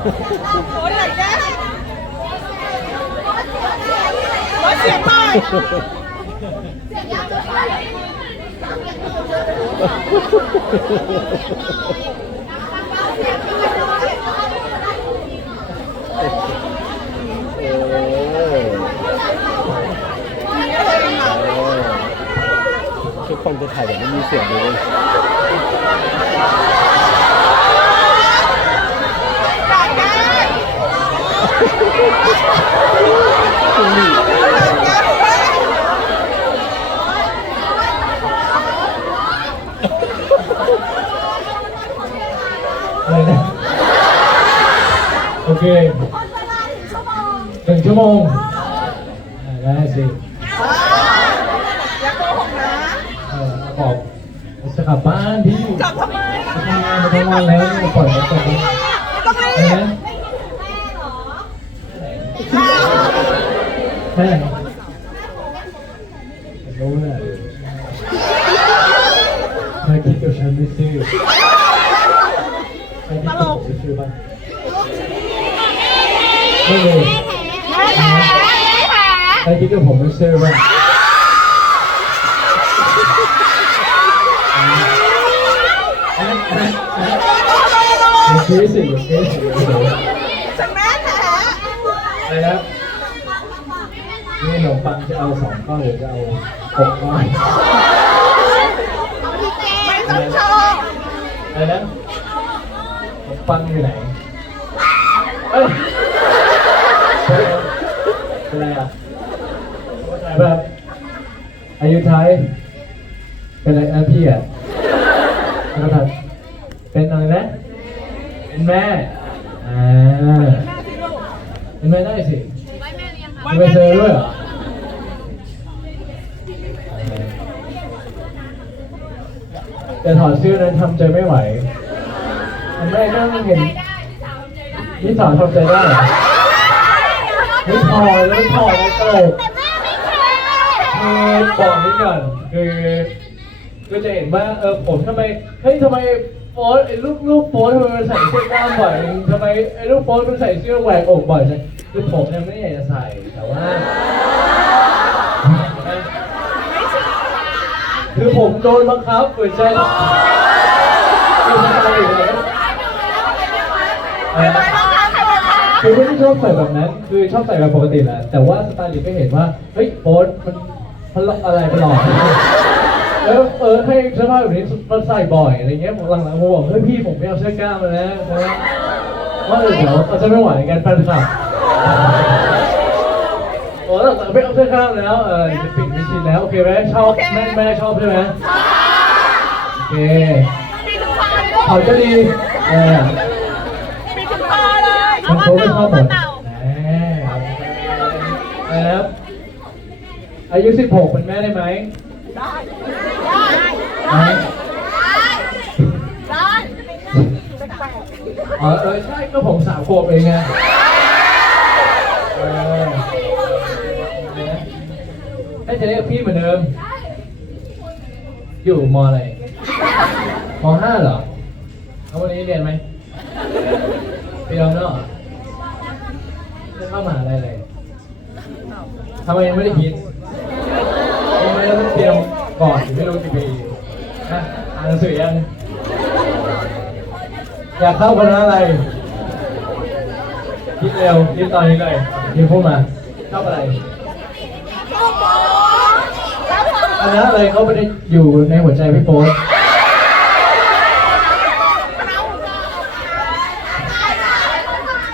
ทุกคนจะถ่ายแบบไม่มีเสียงเลย อะไรนะโอเคหนึ่งชั่วโมงอ่าได้สิอย่าโกหกนะเออบอกจะกลับบ้านพี่กลับทำไม ทำงานมาทั้งวันแล้วนี่ปล่อยมาตรงนี้ ไม่ต้องรีอะไรบนะ แม่รู้แหละเธอคิดกับฉันไม่ซื่อใครคิดกับผมไม่ซื่อบ้างไม่เลยแม่แท้แม่แท้ใครคิดกับผมไม่ซื่อบ้างอย่าคิดสิอย่าคิดสิอย่าคิดสิฉันแม่แท้อะไรนะ นี่ขนมปังจะเอาสองก้อนหรือจะเอาหกก้อนไม่ต้องชอบอะไรนะขนมปังอยู่ไหนเอ้ยเป็นอะไรอะแบบอายุไทยเป็นอะไรนะพี่อะแล้วแบบเป็นอะไรนะเป็นแม่อ่าเป็นแม่ได้สิ มีไปเจอด้วยเหรอ แต่ถอดเสื้อนั้นทำใจไม่ไหวมันไม่นั่งเห็นนี่สาวทำใจได้เหรอไม่ถอดแล้วถอดแล้วตลกคือบอกนี้ก่อนคือก็จะเห็นว่าเออผมทำไมเฮ้ยทำไมโฟสไอ้ลูกลูกโฟสทำไมมันใส่เสื้อกล้ามบ่อยทำไมไอ้ลูกโฟสมันใส่เสื้อแหวกอกบ่อยจังคือผมยังไม่ได้อยากจะใส่แต่ว่า คือผมโดนบังคับฝืนใจคือมันอะไรอยู่แล้วอะไรนะต้องการใครบ้างคะคือไม่ได้ชอบใส่แบบนั้น คือชอบใส่แบบปกติแหละแต่ว่าสไตลิสต์ก็เห็นว่า เฮ้ยโฟนมันมันอะไรมันหลอกแล้วเออให้เสื้อผ้าแบบนี้มันใส่บ่อยอะไรเงี้ยผมหลังๆผมบอกเฮ้ยพี่ผมไม่เอาเสื้อกล้ามมาแล้วเพราะว่าว่าเออเดี๋ยวเราจะไม่ไหวกันแฟนคลับโอ้เราไม่เอาเสื้อกล้ามแล้วเออจะปิดมิชินแล้ว โอเคไหมชอบแม่แม่ชอบใช่ไหมโอเคมีถึงพาเลยเขาจะดีเออมีถึงพาเลยมันโค้ไม่ชอบหมดแหมอะไรนะครับอายุ 16 เป็นแม่ได้ไหมได้ไหมได้แปลกอ๋อเออใช่ก็ผมสามขวบเองไง เออให้จะเรียกพี่เหมือนเดิม อยู่มอะไรมห้าเหรอแล้ววันนี้เรียนไหมไปยอมแล้วเหรอจะเข้ามหาอะไรเลยทำไมยังไม่ได้คิดทำไมต้องเตรียมก่อนถึงไม่รู้กี่ปีฮะอ่านหนังสือยังอยากเข้าคณะอะไรคิดเร็วคิดตอนนี้เลยคิดพูดมาชอบอะไร ๆโอ้โหแล้วพอ คณะอะไรเขาไม่ได้อยู่ในหัวใจพี่โป๊ต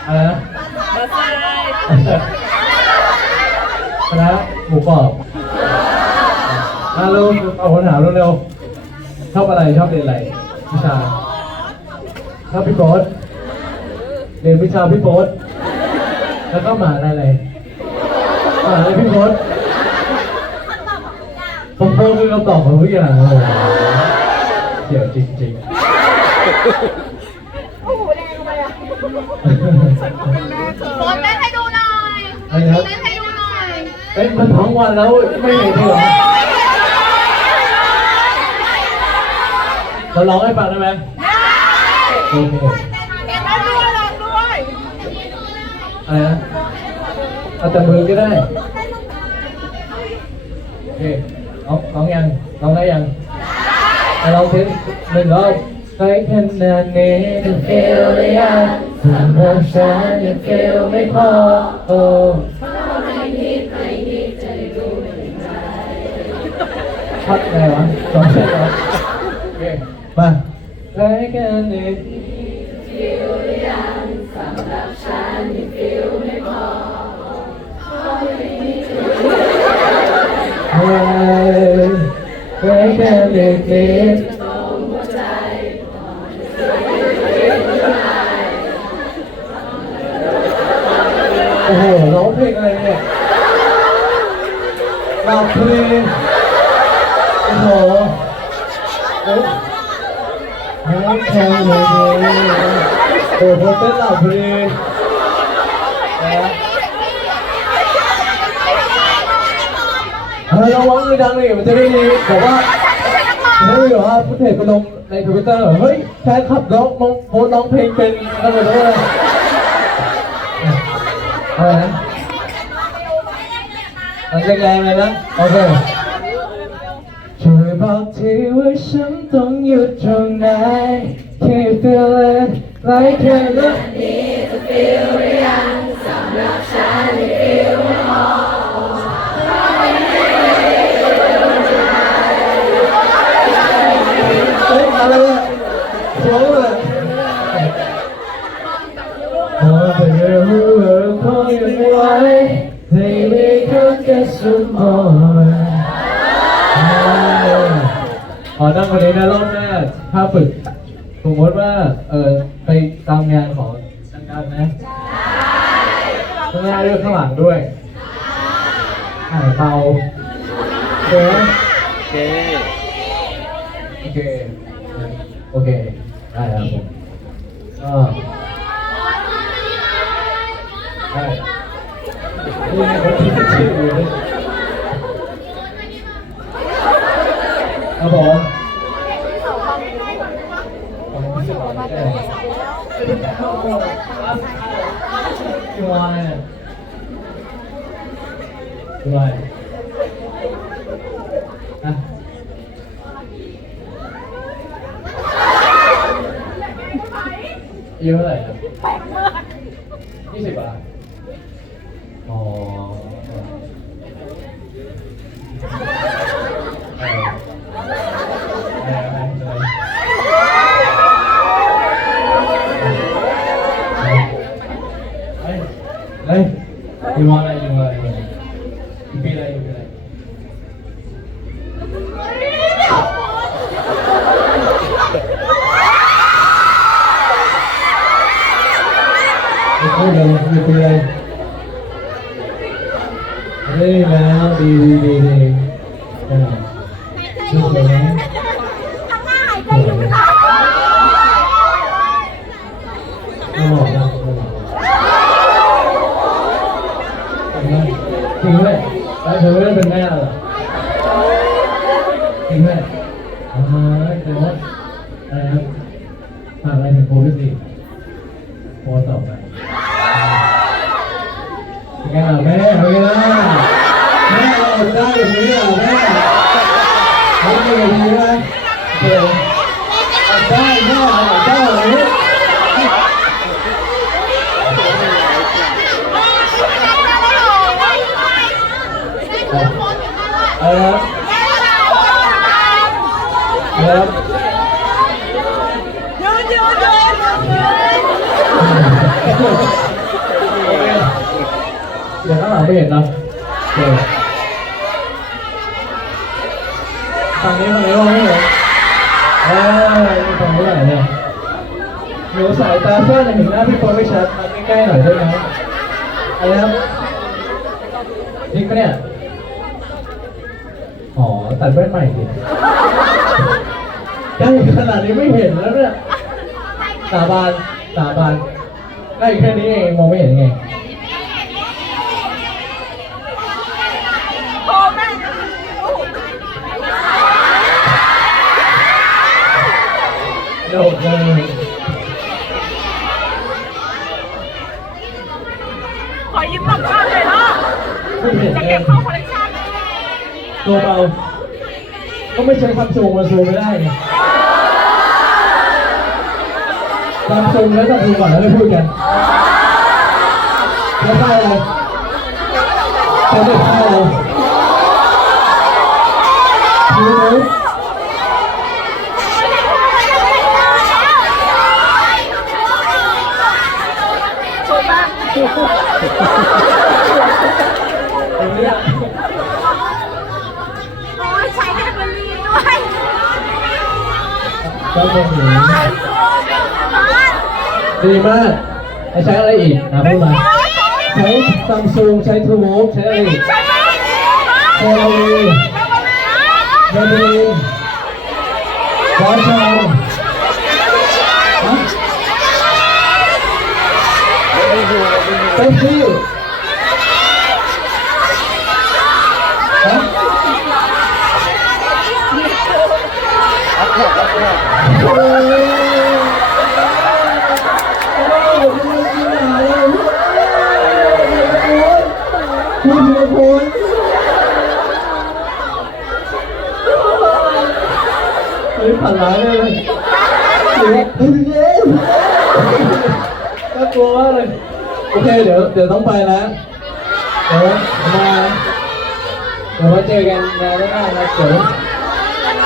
อะไรนะคณะหมูกรอบมาเร็วเอาคนถามเร็วๆชอบอะไรชอบเรียนอะไรวิชาชอบพี่โป๊ตเรียนวิชาพี่โป๊ตแล้วก็มหาอะไรอะไรมหาอะไรพี่โป๊ต ผมโป๊ตคือคำตอบของทุกอย่างโอ้โหเดี๋ยวจริงโอ้โหแดงไปอะๆโพสเต้นให้ดูหน่อยอะไรนะครับเต้นให้ดูหน่อยเอ้ยมันทั้งวันแล้วไม่เห็นเลยเหรอเราร้องให้ฟังได้ไหมโอเคเต้นให้ด้วยลองด้วยอะไรนะเอาแต่มือก็ได้โอเค ร้องร้องยังร้องได้ยังไปลองเทสหนึ่งรอบใครขนาดนี้จะเฟลหรือยังสำหรับฉันยังเฟลไม่พอโอ้พัดไงวะสองเส้นเหรอโอเคมาใครขนาดนี้ เฮ้ยเฮ้ยแค่เด็กเด็กโอ้โหร้องเพลงอะไรเนี่ยหลับเพลงโอ้โหเอ้ยเฮ้ยแค่เด็กเด็กโอ้โหเต้นหลับเพลงนะ เฮ้ยร้องร้องดังเลยมันจะได้มีแบบว่าเฮ้ยแบบว่าผู้เทศไปลงในทวิตเตอร์เฮ้ยแฟนคลับร้องร้องโพสร้องเพลงเป็นอะไรด้วยอะไรนะมันแรงๆเลยนะโอเคช่วยบอกทีว่าฉันต้องอยู่ตรงไหน Can't feel it like you look ขอนั่งคนนี้นะรอบหน้าถ้าฝึกสมมติว่าเออไปตามงานของดังๆนะข้างหน้าด้วยข้างหลังด้วยอ่าเตาเดี๋ยวโอเค โอเค โอเค ได้ครับผมก็ได้นี่ไงคนที่ชื่ออยู่นี่ ครับผมพี่วายพี่วายอะอายุเท่าไหร่ครับยี่สิบบาทอ๋อเออเออเออเฮ้ยเฮ้ย อยู่มออะไรอยู่มออะไรอยู่ปีอะไรอยู่ปีอะไรไม่พูดเลยอยู่ปีอะไรเฮ้ยแล้วดีดีดีดีเออชื่ออะไรนะ ข้างหน้าหายใจอยู่ค่ะ ไม่บอกนะไม่บอกจริงไหมแล้วเธอไม่ได้เป็นแม่เหรอจริงไหมอ่าแต่ว่าอะไรครับฝากอะไรถึงโพลิสิโพสต่อไปเป็นไงล่ะแม่เป็นไงล่ะแม่เราอดได้อย่างนี้เหรอแม่เขาเป็นอย่างนี้ไหมเดี๋ยวอดได้แม่อดได้อย่างนี้ อะไรนะอะไรนะ ยืนยืนยืนยืน โอเคเดี๋ยวข้างหลัง ไม่เห็นนะฝั่งนี้ฝั่งนี้มองไม่เห็นเอ้ยนี่ฝั่งนี้ไหนเนี่ยหนูสายตาสั้นเห็นหน้าพี่โฟนไม่ชัดมาใกล้ๆหน่อยได้ไหมอะไรครับจริงปะเนี่ยอ๋อตัดแว่นใหม่ดิใกล้ขนาดนี้ไม่เห็นแล้วเนี่ยสาบานสาบานใกล้แค่นี้เองมองไม่เห็นไง พอแม่ โดดเลยยิ้มแบบข้ามเลยเนาะจะเก็บเข้าคอลเลคชันตัวเบาก็ไม่ใช้ความสูงมาซูมไม่ได้ไงความสูงแล้วต้องดูก่อนแล้วไม่พูดกันแล้วได้อะไรจะไม่เข้าเลยรู้ไหม สวยมาก อย่างนี้อะ โอ้ยใช้ให้มันลีด้วยก็เป็นอย่างนี้ดีมากให้ใช้อะไรอีกอะพูดมาใช้ซัมซุงใช้ทูโวใช้อะไรอีกใช่ไหมโคลาวีเบอร์บีบอสชองฮะ เป๊ปซี่ฮะโอ้ยโอ้ยผมไม่ได้กินอาหลยคุณธีรพลเฮ้ยผ่านร้ายเลยเลยเฮ้ยเฮ้ยเย้น่ากลัวมากเลยโอเคเดี๋ยวเดี๋ยวต้องไปแล้วเดี๋ยวมาเดี๋ยวมาเจอกันในหน้านะเดี๋ยว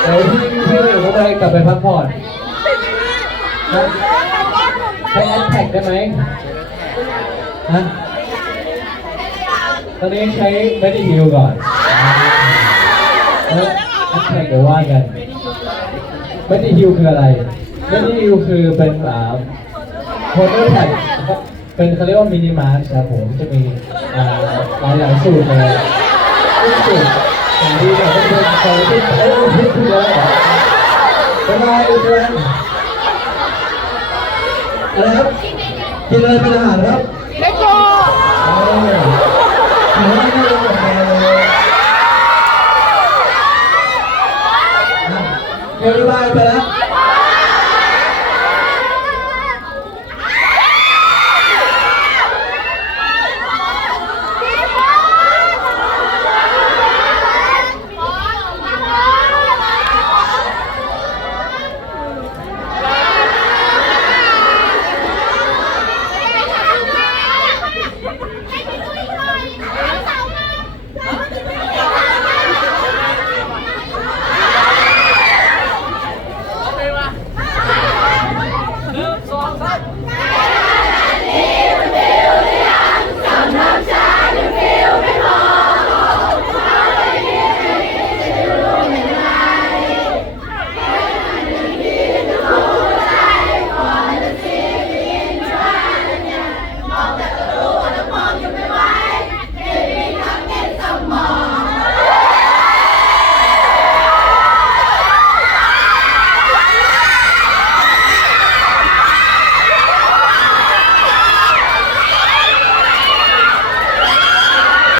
เดี๋ยวพี่พี่เดี๋ยวผมไปกลับไปพักผ่อนนะใช้แอดแท็กได้ไหมฮะตอนนี้ใช้ไม่ได้ฮิวก่อนแอดแท็กเดี๋ยวว่ากันไม่ได้ฮิวคืออะไรไม่ได้ฮิวคือเป็นอ่าโฮเทลแท็ก เป็นเขาเรียกว่ามินิมาร์ครับผมจะมีหลายหลายสูตรเลยสูตรหาดีแบบเป็นคนใส่ที่เอ้ยพิษคือเยเหรอเป็นไงเพื่อนอะไรครับกินอะไรเป็นอาหารครับ